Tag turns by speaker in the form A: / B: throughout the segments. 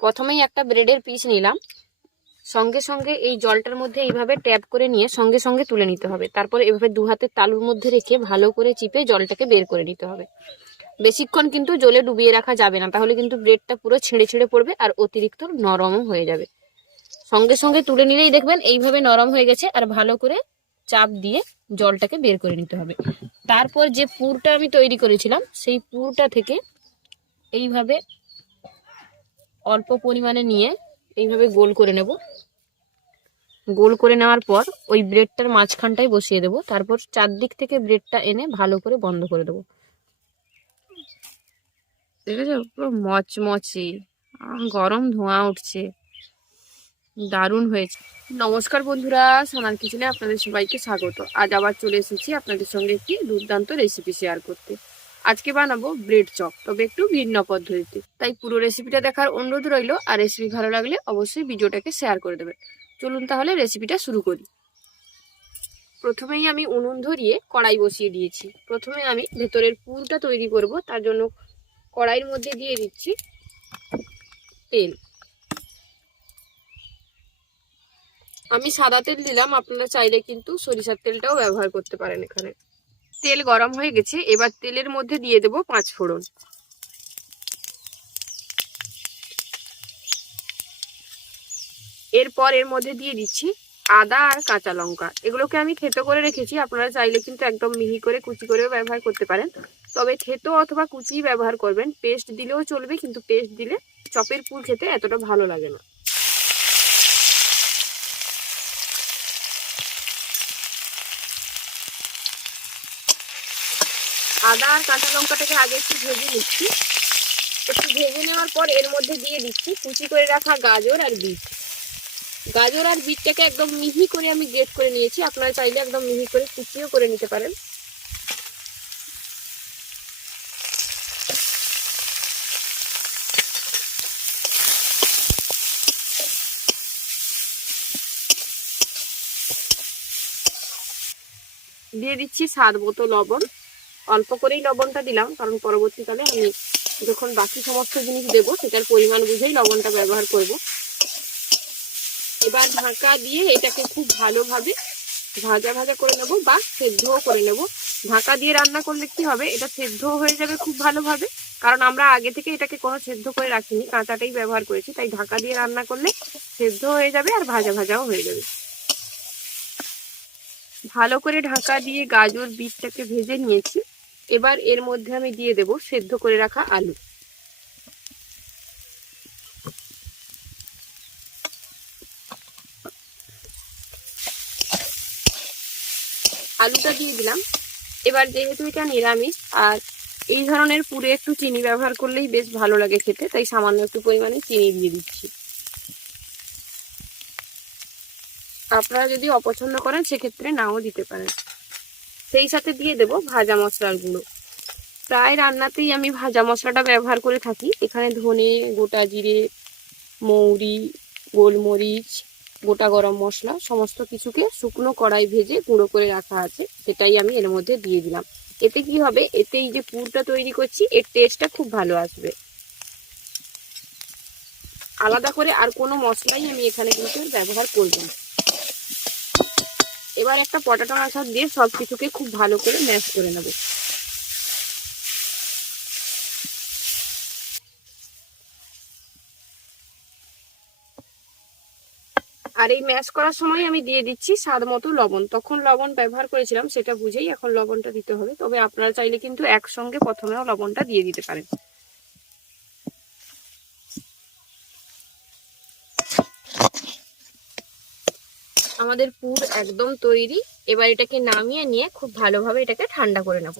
A: প্রথমেই একটা ব্রেডের পিস নিলাম। সঙ্গে সঙ্গে এই জলটার মধ্যে এইভাবে ট্যাপ করে নিয়ে সঙ্গে সঙ্গে তুলে নিতে হবে। তারপর এভাবে দু হাতের তালুর মধ্যে রেখে ভালো করে চিপে জলটাকে বের করে নিতে হবে। বেশিক্ষণ কিন্তু জলে ডুবিয়ে রাখা যাবে না, তাহলে কিন্তু ব্রেডটা পুরো ছিঁড়ে ছিঁড়ে পড়বে আর অতিরিক্ত নরমও হয়ে যাবে। সঙ্গে সঙ্গে তুলে নিলেই দেখবেন এইভাবে নরম হয়ে গেছে আর ভালো করে চাপ দিয়ে জলটাকে বের করে নিতে হবে। তারপর যে পুরটা আমি তৈরি করেছিলাম, সেই পুরটা থেকে এইভাবে অল্প পরিমাণে নিয়ে এইভাবে গোল করে নেব। গোল করে নেওয়ার পর ওই ব্রেডটার মাঝখানটায় বসিয়ে দেব। তারপর চারদিক থেকে ব্রেডটা এনে ভালো করে বন্ধ করে দেবো। দেখেছ? পুরো মচমচে। গরম ধোঁয়া উঠছে। দারুণ হয়েছে। নমস্কার বন্ধুরা, সোনার কিচেনে আপনাদের সবাইকে স্বাগত। আজ আবার চলে এসেছি আপনাদের সঙ্গে একটি দুর্দান্ত রেসিপি শেয়ার করতে। আজকে বানাবো ব্রেড চপ, তবে একটু ভিন্ন পদ্ধতিতে। তাই পুরো রেসিপিটা দেখার অনুরোধ রইল, আর রেসিপি ভালো লাগলে অবশ্যই ভিডিওটাকে শেয়ার করে দেবেন। চলুন তাহলে রেসিপিটা শুরু করি। প্রথমেই আমি উনুন ধরিয়ে কড়াই বসিয়ে দিয়েছি। প্রথমে আমি ভেতরের পুরটা তৈরি করব, তার জন্য কড়াইয়ের মধ্যে দিয়ে দিচ্ছি তেল। আমি সাদা তেল দিলাম, আপনারা চাইলে কিন্তু সরিষার তেলটাও ব্যবহার করতে পারেন এখানে। তেল গরম হয়ে গেছে, এবার তেলের মধ্যে দিয়ে দেব পাঁচ ফোড়ন। এরপর এর মধ্যে দিয়ে দিচ্ছি আদা আর কাঁচা লঙ্কা। এগুলোকে আমি থেতো করে রেখেছি, আপনারা চাইলে কিন্তু একদম মিহি করে, কুচি করেও ব্যবহার করতে পারেন। তবে থেতো অথবা কুচি ব্যবহার করবেন, পেস্ট দিলেও চলবে, কিন্তু পেস্ট দিলে চপের পুর খেতে এতটা ভালো লাগে না। আদা আর কাঁচা লঙ্কাটাকে আগে একটু ভেজে নিচ্ছি। একটু ভেজে নেওয়ার পর এর মধ্যে দিয়ে দিচ্ছি কুচি করে রাখা গাজর আর বিট। গাজর আর বিটটাকে একদম মিহি করে আমি গ্রেট করে নিয়েছি। আপনারা চাইলে একদম মিহি করে কুচিও করে নিতে পারেন। দিয়ে দিচ্ছি স্বাদ মতো লবণ। অল্প করেই লবণটা দিলাম, কারণ পরবর্তীকালে আমি যখন বাকি সমস্ত জিনিস দেবো, সেটার পরিমাণ বুঝেই লবণটা ব্যবহার করব। এবার ঢাকা দিয়ে এটাকে খুব ভালোভাবে ভাজা ভাজা করে নেব বা সেদ্ধও করে নেব। ঢাকা দিয়ে রান্না করলে কি হবে, এটা সেদ্ধ হয়ে যাবে খুব ভালোভাবে, কারণ আমরা আগে থেকে এটাকে কোনো সেদ্ধ করে রাখিনি, কাঁচাটাই ব্যবহার করেছি, তাই ঢাকা দিয়ে রান্না করলে সেদ্ধ হয়ে যাবে আর ভাজা ভাজাও হয়ে যাবে। ভালো করে ঢাকা দিয়ে গাজর বীজটাকে ভেজে নিয়েছি। এবার এর মধ্যে আমি দিয়ে দেব সেদ্ধ করে রাখা আলু। আলুটা দিয়ে দিলাম। এবার যেহেতু এটা নিরামিষ, আর এই ধরনের পুরে একটু চিনি ব্যবহার করলেই বেশ ভালো লাগে খেতে, তাই সামান্য একটু পরিমাণে চিনি দিয়ে দিচ্ছি। আপনারা যদি অপছন্দ করেন, সেক্ষেত্রে নাও দিতে পারেন। সেই সাথে দিয়ে দেব ভাজা মশলার গুঁড়ো। প্রায় রান্নাতেই আমি ভাজা মশলাটা ব্যবহার করে থাকি। এখানে ধনে, গোটা জিরে, মৌরি, গোলমরিচ, গোটা গরম মশলা, সমস্ত কিছুকে শুকনো কড়াই ভেজে গুঁড়ো করে রাখা আছে, সেটাই আমি এর মধ্যে দিয়ে দিলাম। এতে কি হবে? এতে এই যে পুরটা তৈরি করছি, এর টেস্টটা খুব ভালো আসবে। আলাদা করে আর কোনো মশলাই আমি এখানে কিন্তু ব্যবহার করব না। এবার একটা পটাটো মাছার দিয়ে সব কিছুকে খুব ভালো করে ম্যাশ করে নেব। আর এই ম্যাশ করার সময় আমি দিয়ে দিচ্ছি স্বাদ মতো লবণ। তখন লবণ ব্যবহার করেছিলাম, সেটা বুঝেই এখন লবণটা দিতে হবে। তবে আপনারা চাইলে কিন্তু একসঙ্গে প্রথমেও লবণটা দিয়ে দিতে পারেন। আমাদের পুর একদম তৈরি। এবার এটাকে নামিয়ে নিয়ে খুব ভালোভাবে এটাকে ঠান্ডা করে নেব।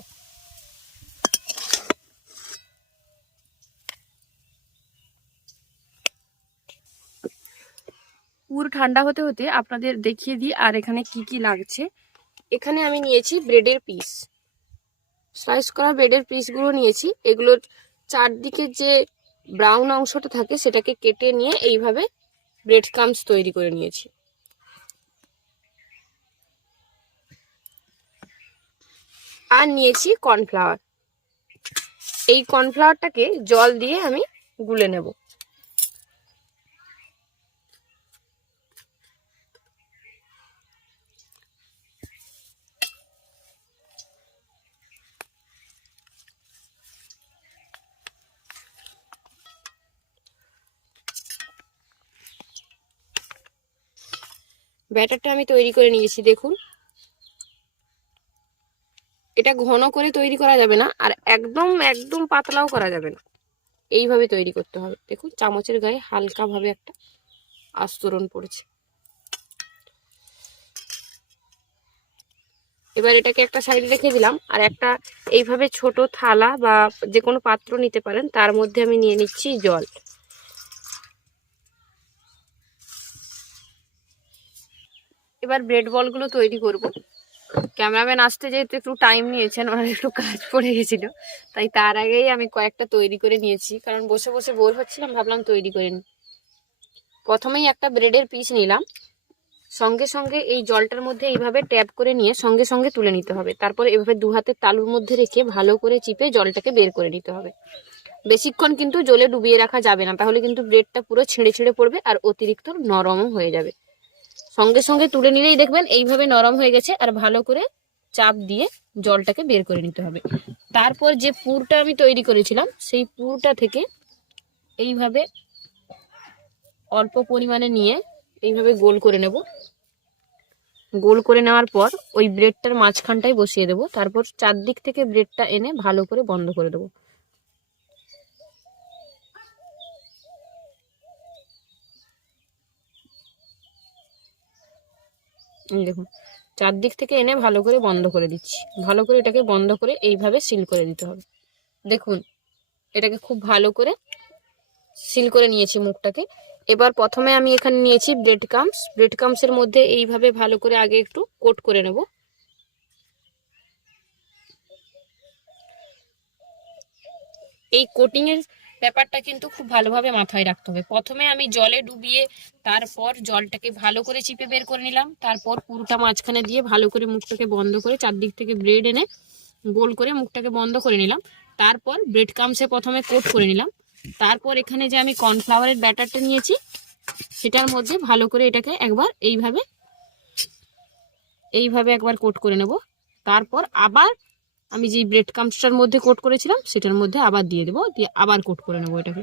A: পুর ঠান্ডা হতে হতে আপনাদের দেখিয়ে দিই আর এখানে কি কি লাগছে। এখানে আমি নিয়েছি ব্রেডের পিস। স্লাইস করা ব্রেডের পিসগুলো নিয়েছি। এগুলোর চারদিকে যে ব্রাউন অংশটা থাকে সেটাকে কেটে নিয়ে এইভাবে ব্রেড কামস তৈরি করে নিয়েছি। আর নিয়েছি কর্নফ্লাওয়ার। এই কর্নফ্লাওয়ারটাকে জল দিয়ে আমি গুলে নেব। ব্যাটারটা আমি তৈরি করে নিয়েছি, দেখুন। এটা ঘন করে তৈরি করা যাবে না আর একদম একদম পাতলাও করা যাবে না। এইভাবে তৈরি করতে হবে। দেখুন, চামচের গায়ে হালকা ভাবে একটা আস্তরণ পড়েছে। এবার এটাকে একটা সাইডে রেখে দিলাম আর একটা এইভাবে ছোট থালা বা যে কোনো পাত্র নিতে পারেন, তার মধ্যে আমি নিয়ে নিচ্ছি জল। এবার ব্রেড বলগুলো তৈরি করব। ক্যামেরাম্যান আসতে যেহেতু একটু টাইম নিয়েছেন, ওনার একটু কাজ পড়ে গেছিল, তাই তার আগেই আমি কয়েকটা তৈরি করে নিয়েছি। কারণ বসে বসে বোর হচ্ছিলাম, ভাবলাম তৈরি করে নিই প্রথমেই একটা ব্রেডের পিস নিলাম। সঙ্গে সঙ্গে এই জলটার মধ্যে এইভাবে ট্যাপ করে নিয়ে সঙ্গে সঙ্গে তুলে নিতে হবে। তারপর এভাবে দু হাতের তালুর মধ্যে রেখে ভালো করে চিপে জলটাকে বের করে নিতে হবে। বেশিক্ষণ কিন্তু জলে ডুবিয়ে রাখা যাবে না, তাহলে কিন্তু ব্রেডটা পুরো ছিঁড়ে ছিঁড়ে পড়বে আর অতিরিক্ত নরমও হয়ে যাবে। সঙ্গে সঙ্গে তুলে নিলেই দেখবেন এইভাবে নরম হয়ে গেছে আর ভালো করে চাপ দিয়ে জলটাকে বের করে নিতে হবে। তারপর যে পুরটা আমি তৈরি করেছিলাম, সেই পুরটা থেকে এইভাবে অল্প পরিমাণে নিয়ে এইভাবে গোল করে নেব। গোল করে নেওয়ার পর ওই ব্রেডটার মাঝখানটায় বসিয়ে দেব। তারপর চারদিক থেকে ব্রেডটা এনে ভালো করে বন্ধ করে দেবো। দেখুন, চারদিক থেকে এনে ভালো করে বন্ধ করে দিচ্ছি। ভালো করে এটাকে বন্ধ করে এইভাবে সিল করে দিতে হবে। দেখুন, এটাকে খুব ভালো করে সিল করে নিয়েছি মুখটাকে। এবার প্রথমে আমি এখানে নিয়েছি ব্রেড কামস ব্রেড কামসের মধ্যে এইভাবে ভালো করে আগে একটু কোট করে নেব। এই কোটিংয়ের ব্যাপারটা কিন্তু খুব ভালোভাবে মাথায় রাখতে হবে। প্রথমে আমি জলে ডুবিয়ে তারপর জলটাকে ভালো করে চিপে বের করে নিলাম। তারপর পুরোটা মাঝখানে দিয়ে ভালো করে মুখটাকে বন্ধ করে চারদিক থেকে ব্রেড এনে গোল করে মুখটাকে বন্ধ করে নিলাম। তারপর ব্রেড কামসে প্রথমে কোট করে নিলাম। তারপর এখানে যে আমি কর্নফ্লাওয়ারের ব্যাটারটা নিয়েছি, সেটার মধ্যে ভালো করে এটাকে একবার এইভাবে এইভাবে একবার কোট করে নেব। তারপর আবার আমি যেই ব্রেড কামসটার মধ্যে কোট করেছিলাম, সেটার মধ্যে আবার দিয়ে দেবো, দিয়ে আবার কোট করে নেব এটাকে।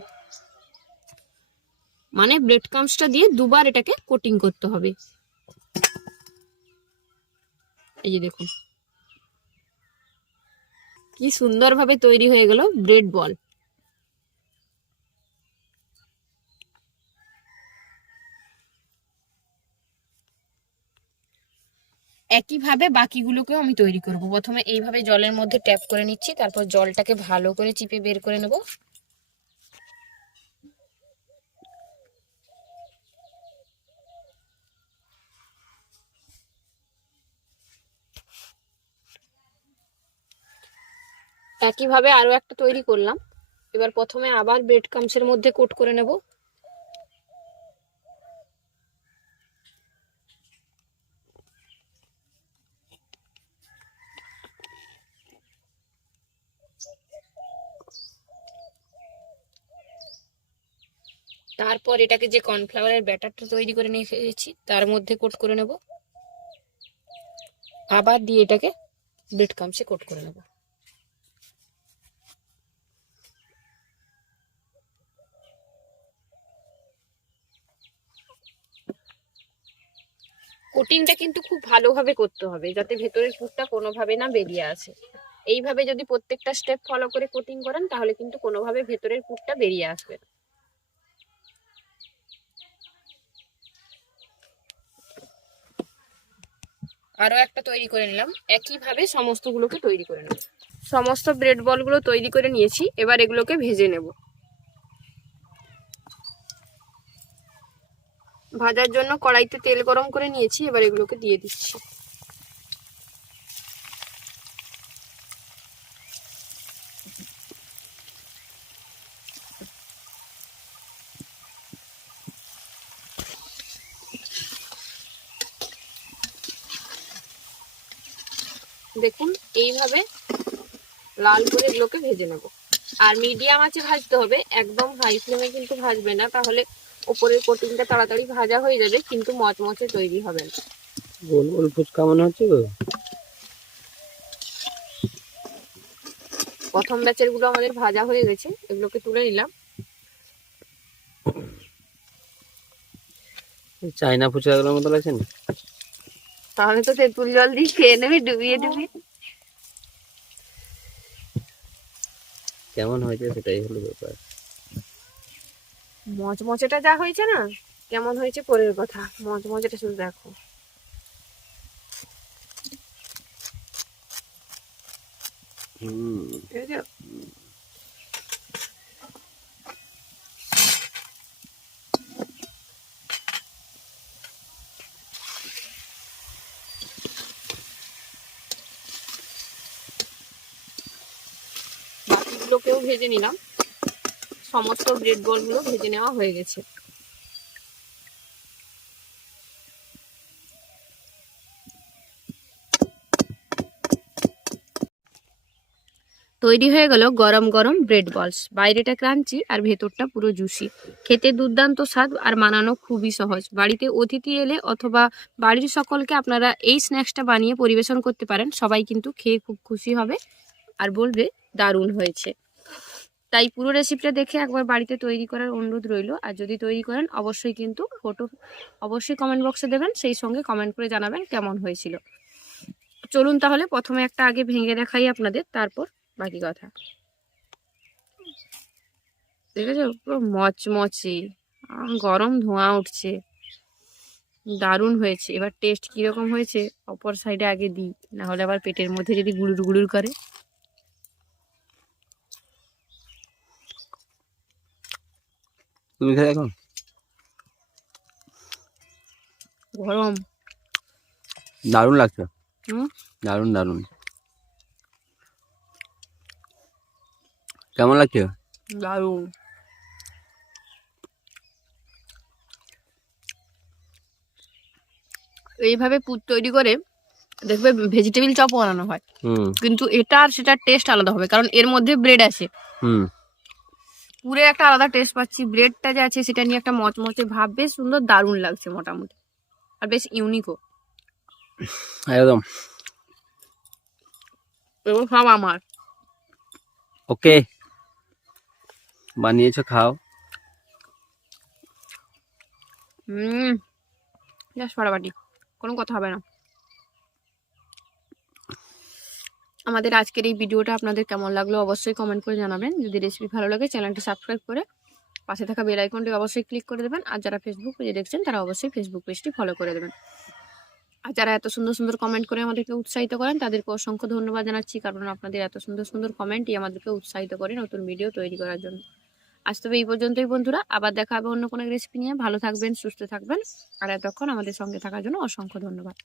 A: মানে ব্রেড কামসটা দিয়ে দুবার এটাকে কোটিং করতে হবে। এই যে দেখুন। কি সুন্দরভাবে তৈরি হয়ে গেল ব্রেড বল একইভাবে বাকিগুলোকেও আমি তৈরি করব। প্রথমে এইভাবে জলের মধ্যে ট্যাপ করে নিচ্ছি, তারপর জলটাকে ভালো করে চিপে বের করে নেব। একইভাবে আরও একটা তৈরি করলাম। এবার প্রথমে আবার ব্রেড কামসের মধ্যে কোট করে নেব। তারপর এটাকে যে কর্নফ্লাওয়ারের ব্যাটারটা তৈরি করে নিয়ে এসেছি তার মধ্যে কোট করে নেব। আবার দিয়ে এটাকে ব্রেড কামসে কোট করে নেব। কোটিংটা কিন্তু খুব ভালোভাবে করতে হবে, যাতে ভেতরের পুরটা কোনোভাবে না বেরিয়ে আসে। এইভাবে যদি প্রত্যেকটা স্টেপ ফলো করে কোটিং করেন, তাহলে কিন্তু কোনোভাবে ভেতরের পুরটা বেরিয়ে আসবে না। আরও একটা তৈরি করে নিলাম। একইভাবে সমস্তগুলোকে তৈরি করে নেব। সমস্ত ব্রেড বলগুলো তৈরি করে নিয়েছি, এবার এগুলোকে ভেজে নেব। ভাজার জন্য কড়াইতে তেল গরম করে নিয়েছি, এবার এগুলোকে দিয়ে দিচ্ছি। দেখুন এইভাবে লাল করে এগুলোকে ভেজে নেব। আর মিডিয়াম আছে ভাজতে হবে একদম হাই ফ্লেমে কিন্তু ভাজবে না তাহলে ওপরের কোটিংটা তাড়াতাড়ি ভাজা হয়ে যাবে কিন্তু মচমচে তৈরি হবে না।
B: গোল গোল ফুচকা মনে হচ্ছে গো।
A: প্রথম ব্যাচেরগুলো আমাদের ভাজা হয়ে গেছে এগুলোকে তুলে নিলাম।
B: চাইনা ফুচকাগুলোর মতো লাগছে না?
A: তাহলে তো তেঁতুল জল দিয়ে খেয়ে নেবি ডুবিয়ে ডুবিয়ে
B: কেমন হয়েছে সেটাই হলো ব্যাপার।
A: মচমচেটা যা হয়েছে না কেমন হয়েছে পরের কথা। মচমচেটা শুধু দেখো।
B: হুম
A: বুঝেছ? বাকিগুলোকেও ভেজে নিলাম। সমস্ত ব্রেড বলগুলো ভেজে নেওয়া হয়ে গেছে। তৈরি হয়ে গেল গরম গরম ব্রেড বলস বাইরেটা ক্রাঞ্চি আর ভেতরটা পুরো জুসি। খেতে দুর্দান্ত স্বাদ আর মানানো খুবই সহজ। বাড়িতে অতিথি এলে অথবা বাড়ির সকলকে আপনারা এই স্ন্যাক্সটা বানিয়ে পরিবেশন করতে পারেন। সবাই কিন্তু খেয়ে খুব খুশি হবে। আর বলবে দারুণ হয়েছে। তাই পুরো রেসিপিটা দেখে একবার বাড়িতে তৈরি করার অনুরোধ রইল। আর যদি তৈরি করেন, অবশ্যই কিন্তু ফটো অবশ্যই কমেন্ট বক্সে দেবেন, সেই সঙ্গে কমেন্ট করে জানাবেন কেমন হয়েছিল। চলুন তাহলে, প্রথমে একটা আগে ভেঙে দেখাই আপনাদের, তারপর বাকি কথা। দেখেছ? পুরো মচমচে গরম ধোঁয়া উঠছে। দারুণ হয়েছে। এবার টেস্ট কীরকম হয়েছে, অপর সাইডে আগে দিই না হলে আবার পেটের মধ্যে যদি গুড়ুর গুড়ুর করে।
B: তুমি খেয়ে দেখো
A: গরম।
B: দারুণ লাগছে।
A: হুম?
B: দারুণ দারুণ। কেমন লাগছে?
A: দারুণ। এইভাবে পুর তৈরি করে দেখবে ভেজিটেবিল চপ বানানো হয়। কিন্তু এটা আর সেটার টেস্ট আলাদা হবে কারণ এর মধ্যে ব্রেড আছে
B: হুম।
A: পুরে একটা আলাদা টেস্ট পাচ্ছি। ব্রেডটা যে আছে সেটা নিয়ে একটা মচমচে ভাব। বেশ সুন্দর দারুণ লাগছে মোটামুটি। আর বেশ ইউনিকও
B: একদম।
A: এগুলো সব আমার।
B: ওকে। বানিয়েছো খাও।
A: হুম। জাস্ট ফাটাফাটি কোনো কথা হবে না। আমাদের আজকের এই ভিডিওটা আপনাদের কেমন লাগল অবশ্যই কমেন্ট করে জানাবেন। যদি রেসিপি ভালো লাগে চ্যানেলটি সাবস্ক্রাইব করে পাশে থাকা বেল আইকনটি অবশ্যই ক্লিক করে দেবেন। আর যারা ফেসবুক পেজে দেখছেন, তারা অবশ্যই ফেসবুক পেজটি ফলো করে দেবেন। আর যারা এত সুন্দর সুন্দর কমেন্ট করে আমাদেরকে উৎসাহিত করেন, তাদেরকে অসংখ্য ধন্যবাদ জানাচ্ছি, কারণ আপনাদের এত সুন্দর সুন্দর কমেন্টই আমাদেরকে উৎসাহিত করে নতুন ভিডিও তৈরি করার জন্য। আজ তবে এই পর্যন্তই বন্ধুরা, আবার দেখা হবে অন্য কোনো রেসিপি নিয়ে। ভালো থাকবেন, সুস্থ থাকবেন। আর এতক্ষণ আমাদের সঙ্গে থাকার জন্য অসংখ্য ধন্যবাদ।